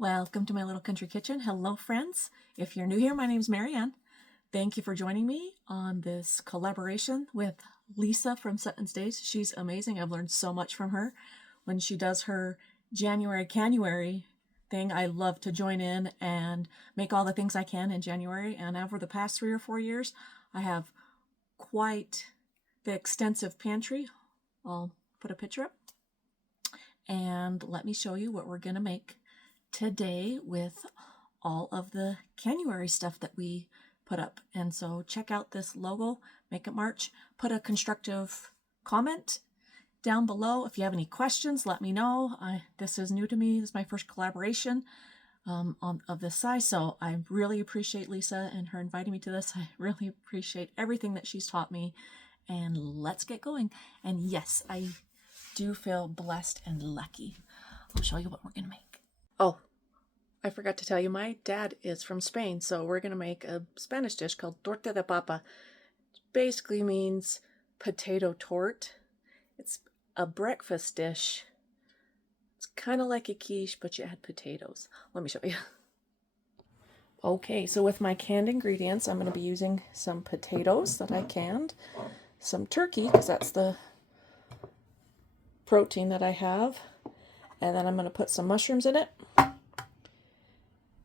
Welcome to my little country kitchen. Hello friends. If you're new here, my name's Marianne. Thank you for joining me on this collaboration with Leisa from SuttonsDaze. She's amazing. I've learned so much from her. When she does her January thing, I love to join in and make all the things I can in January. And over the past 3 or 4 years, I have quite the extensive pantry. I'll put a picture up. And let me show you what we're going to make today with all of the January stuff that we put up. And so check out this logo, Make It March. Put a constructive comment down below. If you have any questions, let me know. This is new to me. This is my first collaboration of this size. So I really appreciate Leisa and her inviting me to this. I really appreciate everything that she's taught me. And let's get going. And yes, I do feel blessed and lucky. I'll show you what we're going to make. Oh, I forgot to tell you, my dad is from Spain, so we're going to make a Spanish dish called Torte de Papa. It basically means potato torte. It's a breakfast dish. It's kind of like a quiche, but you add potatoes. Let me show you. Okay, so with my canned ingredients, I'm going to be using some potatoes that I canned, some turkey, because that's the protein that I have, and then I'm going to put some mushrooms in it.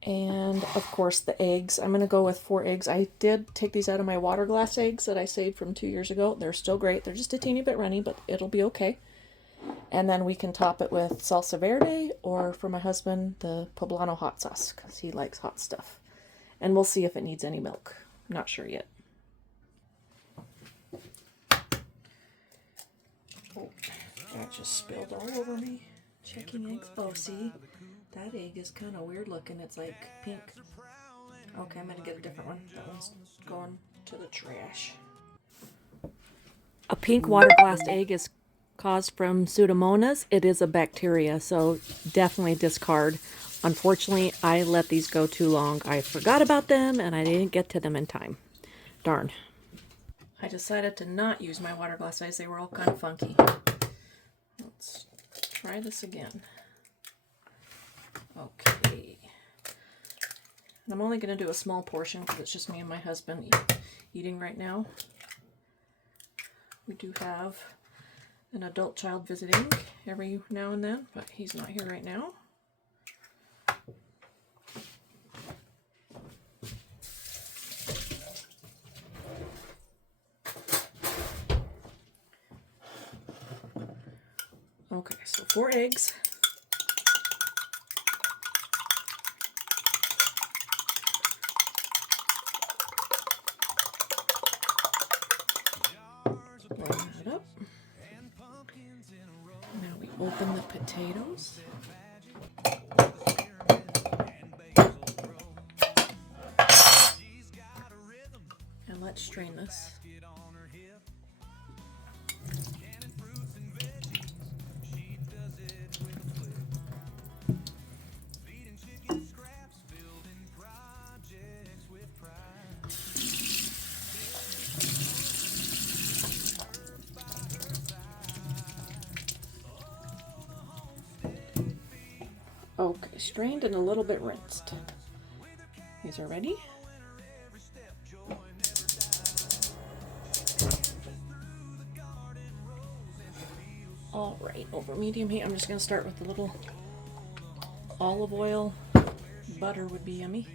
And of course the eggs. I'm going to go with 4 eggs. I did take these out of my water glass eggs that I saved from 2 years ago. They're still great. They're just a teeny bit runny, but it'll be okay. And then we can top it with salsa verde, or for my husband, the poblano hot sauce, because he likes hot stuff. And we'll see if it needs any milk. I'm not sure yet. Oh, that just spilled all over me. Checking eggs. Oh, see? That egg is kind of weird looking. It's like pink. Okay, I'm going to get a different one. That one's going to the trash. A pink water glass egg is caused from Pseudomonas. It is a bacteria, so definitely discard. Unfortunately, I let these go too long. I forgot about them and I didn't get to them in time. Darn. I decided to not use my water glass eyes. They were all kind of funky. Let's try this again. Okay, I'm only going to do a small portion because it's just me and my husband eating right now. We do have an adult child visiting every now and then, but he's not here right now. Okay, so 4 eggs. That up. Now we open the potatoes. And let's strain this. Okay, strained and a little bit rinsed. These are ready. All right, over medium heat. I'm just going to start with a little olive oil. Butter would be yummy.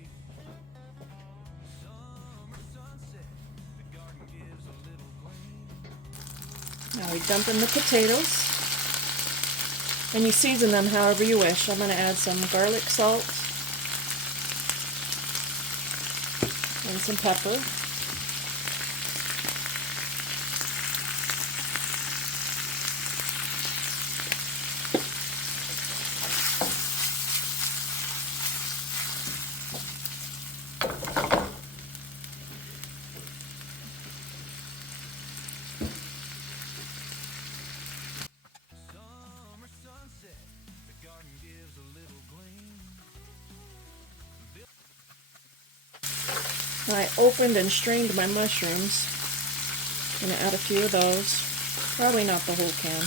Now we dump in the potatoes. And you season them however you wish. I'm going to add some garlic salt and some pepper. I opened and strained my mushrooms. I'm going to add a few of those. Probably not the whole can.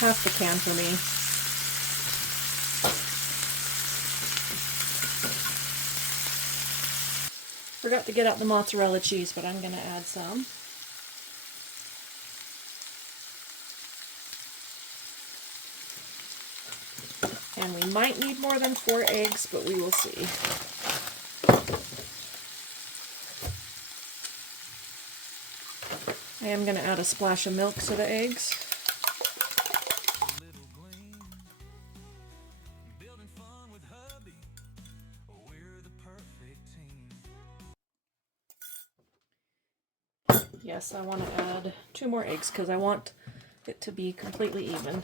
half the can for me. Forgot to get out the mozzarella cheese, but I'm going to add some. And we might need more than 4 eggs, but we will see. I am going to add a splash of milk to the eggs. Yes, I want to add 2 more eggs because I want it to be completely even.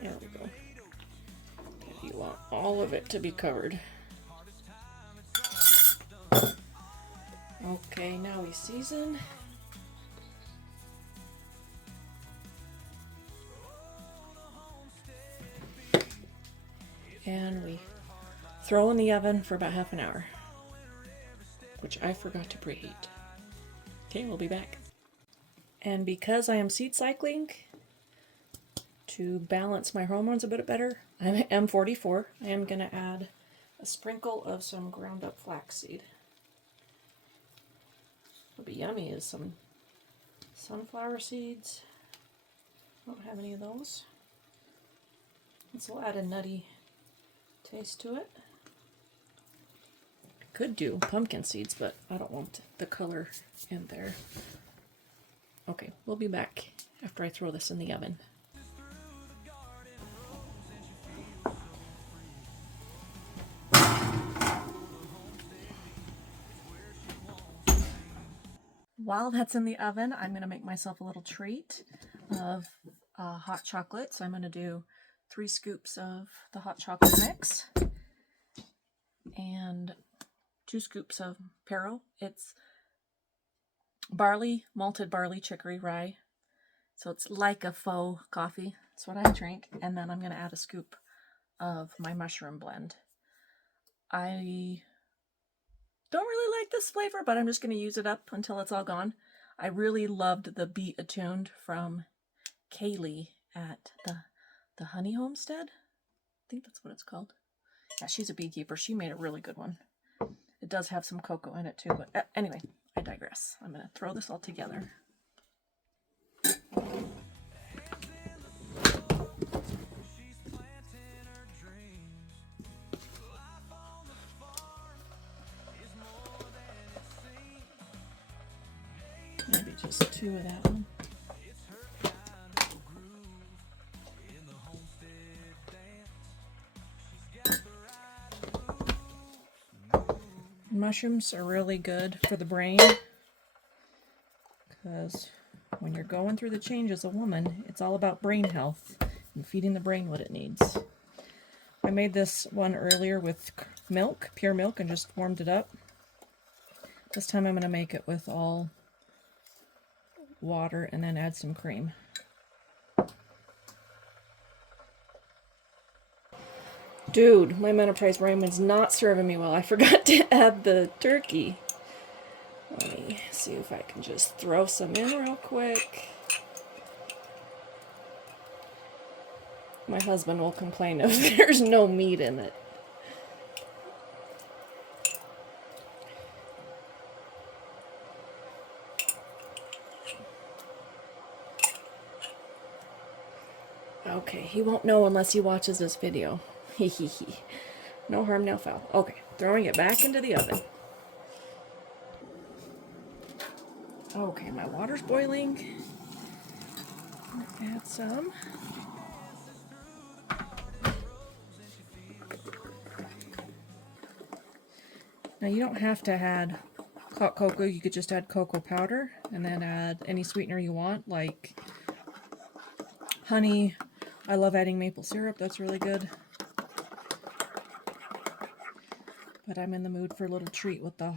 There we go. You want all of it to be covered. Okay, now we season. And we throw in the oven for about half an hour, which I forgot to preheat. Okay, we'll be back. And because I am seed cycling, to balance my hormones a bit better, I'm M44. I am going to add a sprinkle of some ground up flaxseed. What'll be yummy is some sunflower seeds. I don't have any of those. This will add a nutty taste to it. I could do pumpkin seeds, but I don't want the color in there. Okay, we'll be back after I throw this in the oven. While that's in the oven, I'm going to make myself a little treat of hot chocolate. So I'm going to do 3 scoops of the hot chocolate mix and 2 scoops of Pero. It's barley, malted barley, chicory, rye. So it's like a faux coffee. That's what I drink. And then I'm going to add a scoop of my mushroom blend. I don't really like this flavor, but I'm just going to use it up until it's all gone. I really loved the Be Attuned from Kaylee at the Honey Homestead. I think that's what it's called. Yeah, she's a beekeeper. She made a really good one. It does have some cocoa in it too, but anyway, I digress. I'm going to throw this all together. Maybe just 2 of that one. Mushrooms are really good for the brain because when you're going through the change as a woman, it's all about brain health and feeding the brain what it needs. I made this one earlier with milk, pure milk, and just warmed it up. This time I'm going to make it with all water and then add some cream. Dude, my menopause brain was not serving me well. I forgot to add the turkey. Let me see if I can just throw some in real quick. My husband will complain if there's no meat in it. Okay, he won't know unless he watches this video. Hehehe. No harm, no foul. Okay, throwing it back into the oven. Okay, my water's boiling. Add some. Now you don't have to add hot cocoa. You could just add cocoa powder and then add any sweetener you want, like honey. I love adding maple syrup. That's really good. But I'm in the mood for a little treat with the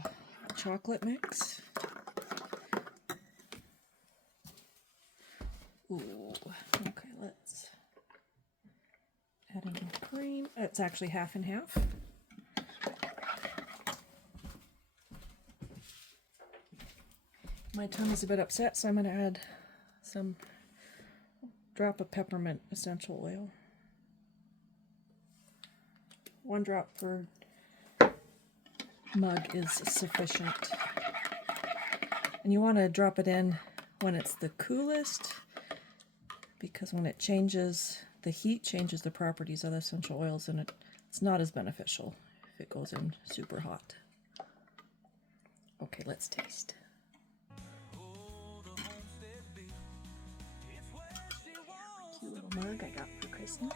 chocolate mix. Ooh, okay, let's Adding the cream. It's actually half and half. My tummy's a bit upset, so I'm going to add some drop of peppermint essential oil. 1 drop per mug is sufficient. And you want to drop it in when it's the coolest, because when it changes, the heat changes the properties of the essential oils, and it's not as beneficial if it goes in super hot. Okay, let's taste. Cute little mug I got for Christmas.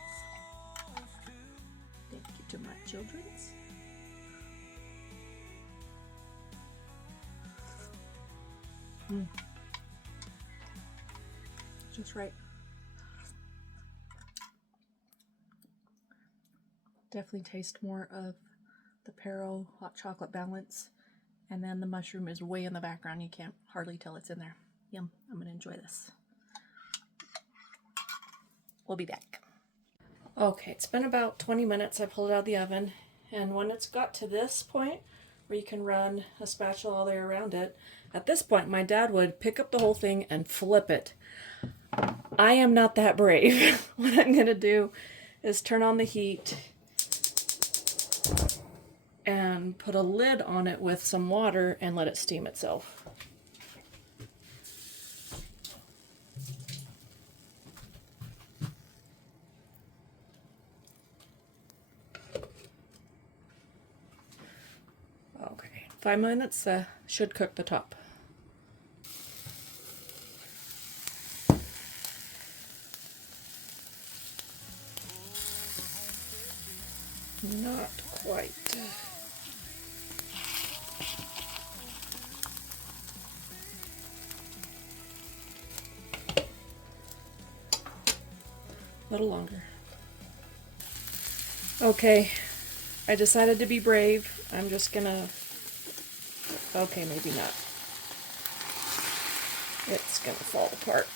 Thank you to my children's. Just right. Definitely taste more of the Pero hot chocolate balance, and then the mushroom is way in the background. You can't hardly tell it's in there. Yum, I'm gonna enjoy this. We'll be back. Okay, it's been about 20 minutes. I pulled it out of the oven, and when it's got to this point where you can run a spatula all the way around it, at this point my dad would pick up the whole thing and flip it. I am not that brave. What I'm gonna do is turn on the heat and put a lid on it with some water and let it steam itself. Okay, 5 minutes should cook the top. Not quite. A little longer. Okay, I decided to be brave. I'm just gonna, okay, maybe not. It's gonna fall apart.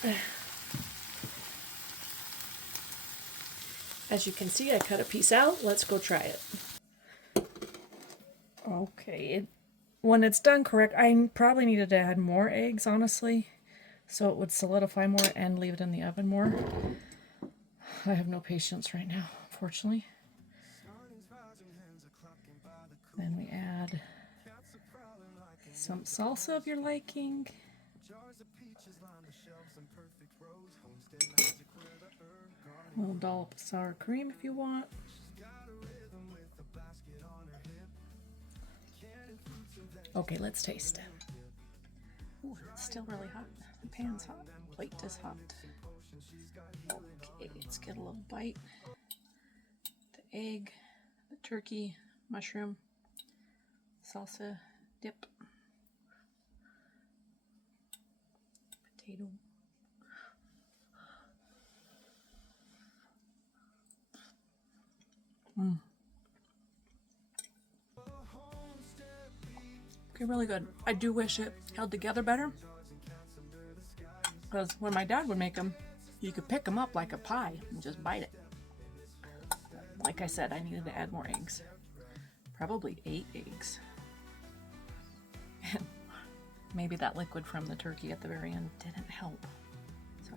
As you can see, I cut a piece out. Let's go try it. Okay, when it's done correct, I probably needed to add more eggs, honestly, so it would solidify more and leave it in the oven more. I have no patience right now, unfortunately. Then we add some salsa of your liking. A little dollop of sour cream if you want. Okay, let's taste. Ooh, it's still really hot. The pan's hot. The plate is hot. Okay, let's get a little bite. The egg, the turkey, mushroom, salsa dip, potato. Okay, really good. I do wish it held together better, because when my dad would make them, you could pick them up like a pie and just bite it. Like I said, I needed to add more eggs. Probably 8 eggs. And maybe that liquid from the turkey at the very end didn't help. So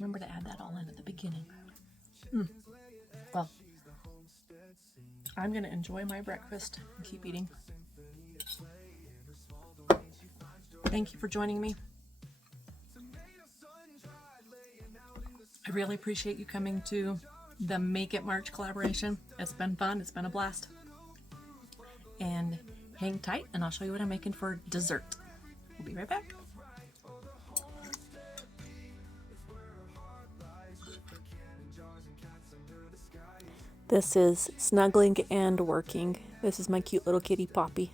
remember to add that all in at the beginning. Well, I'm going to enjoy my breakfast and keep eating. Thank you for joining me. I really appreciate you coming to the Make It March collaboration. It's been fun. It's been a blast. And hang tight and I'll show you what I'm making for dessert. We'll be right back. This is snuggling and working. This is my cute little kitty Papi.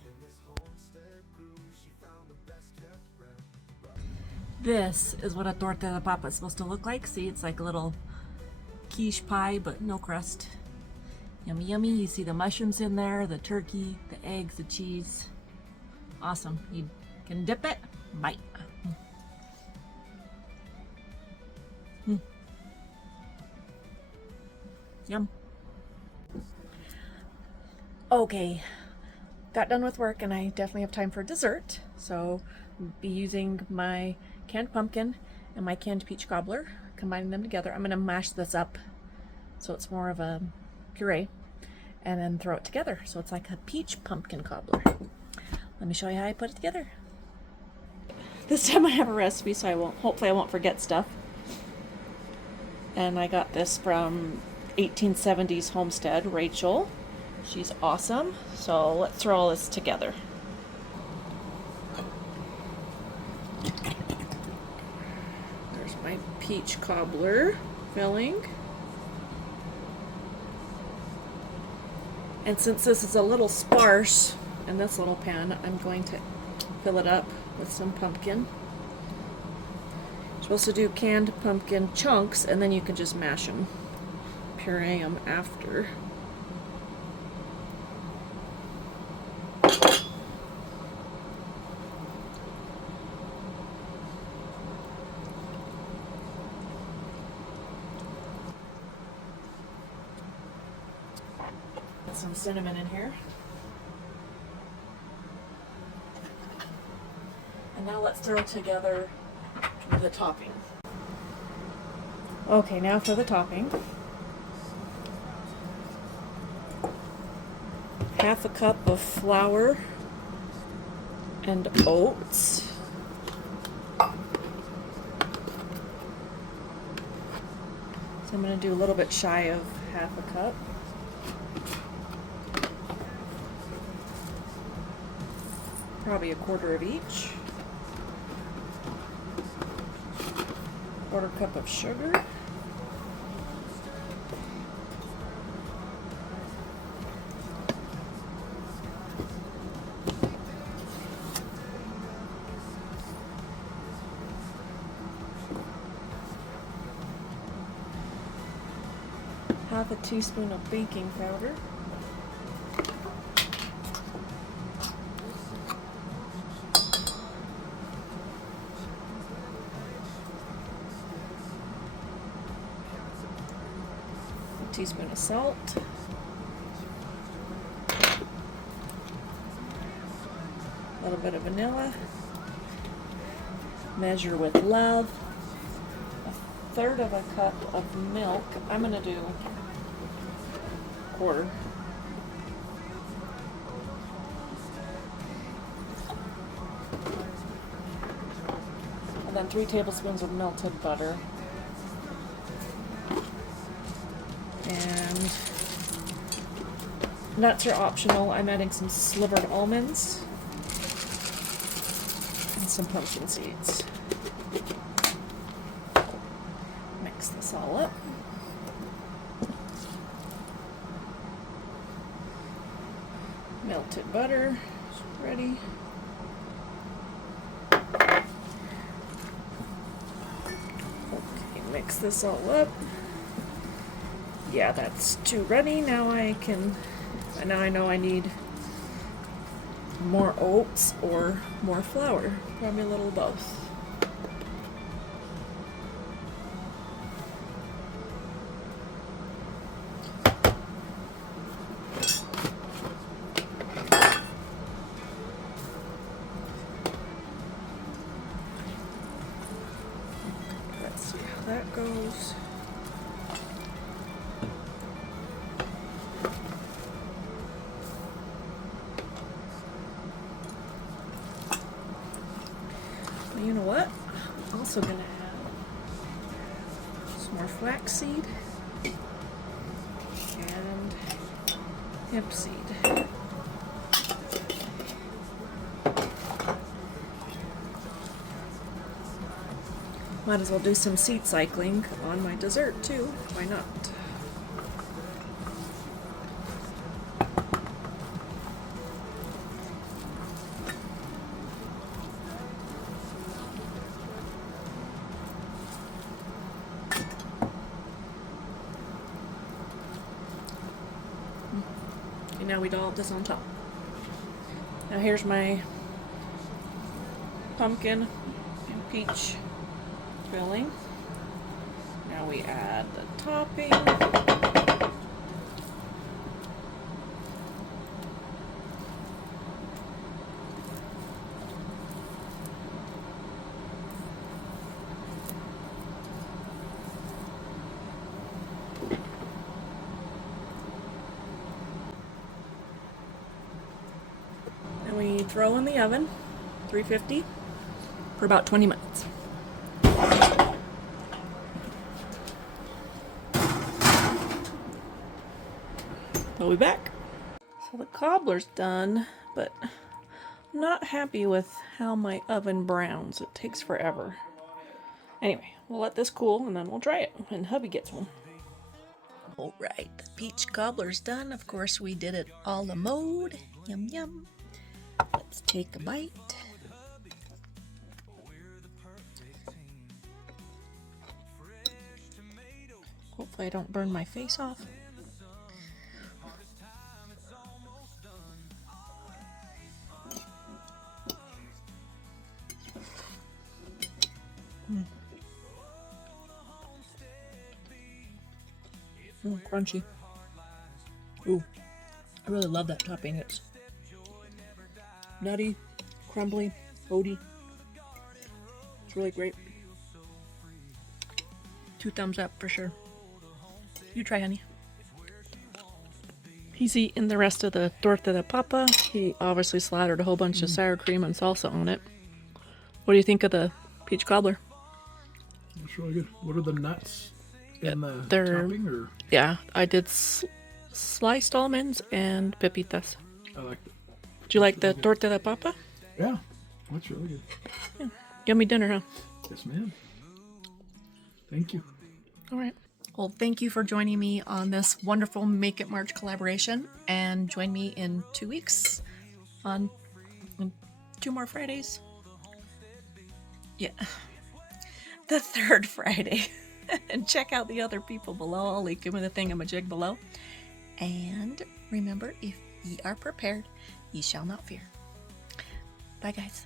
This is what a Torte de Papa is supposed to look like. See, it's like a little quiche pie, but no crust. Yummy, yummy. You see the mushrooms in there, the turkey, the eggs, the cheese. Awesome. You can dip it, bite. Yum. Okay, got done with work and I definitely have time for dessert. So I'll be using my canned pumpkin and my canned peach cobbler, combining them together. I'm going to mash this up so it's more of a puree and then throw it together. So it's like a peach pumpkin cobbler. Let me show you how I put it together. This time I have a recipe, so hopefully I won't forget stuff. And I got this from 1870s Homestead, Rachel. She's awesome. So let's throw all this together. There's my peach cobbler filling. And since this is a little sparse in this little pan, I'm going to fill it up with some pumpkin. You're supposed to do canned pumpkin chunks and then you can just mash them, puree them after. Put some cinnamon in here. And now let's throw together the topping. Okay, now for the topping. Half a cup of flour and oats. So I'm going to do a little bit shy of half a cup. Probably a quarter of each. Quarter cup of sugar. Half a teaspoon of baking powder. Teaspoon of salt, a little bit of vanilla, measure with love, a third of a cup of milk. I'm going to do a quarter. And then 3 tablespoons of melted butter. And nuts are optional. I'm adding some slivered almonds and some pumpkin seeds. Mix this all up. Melted butter is ready. Okay, mix this all up. Yeah, that's too runny. Now I know I need more oats or more flour. Probably a little of both. Let's see how that goes. You know what? I'm also going to add some more flaxseed and hemp seed. Might as well do some seed cycling on my dessert too. Why not? Now we dollop this on top. Now here's my pumpkin and peach filling. Now we add the topping. throw in the oven, 350, for about 20 minutes. We'll be back. So the cobbler's done, but I'm not happy with how my oven browns. It takes forever. Anyway, we'll let this cool and then we'll try it when hubby gets one. Alright, the peach cobbler's done. Of course, we did it a la mode. Yum yum. Let's take a bite. Hopefully I don't burn my face off. Crunchy. Ooh, I really love that topping. It's nutty, crumbly, oaty. It's really great. 2 thumbs up for sure. You try, honey. He's eating the rest of the Torte de Papa. He obviously slathered a whole bunch of sour cream and salsa on it. What do you think of the peach cobbler? It's really good. What are the nuts in the topping? Or? Yeah, I did sliced almonds and pepitas. I like it. Do you like the Torte de Papa? Yeah, that's really good. Yeah. Yummy dinner, huh? Yes, ma'am. Thank you. All right. Well, thank you for joining me on this wonderful Make It March collaboration. And join me in 2 weeks on 2 more Fridays. Yeah. The 3rd Friday. And check out the other people below. I'll link them in the thingamajig below. And remember, if ye are prepared, ye shall not fear. Bye, guys.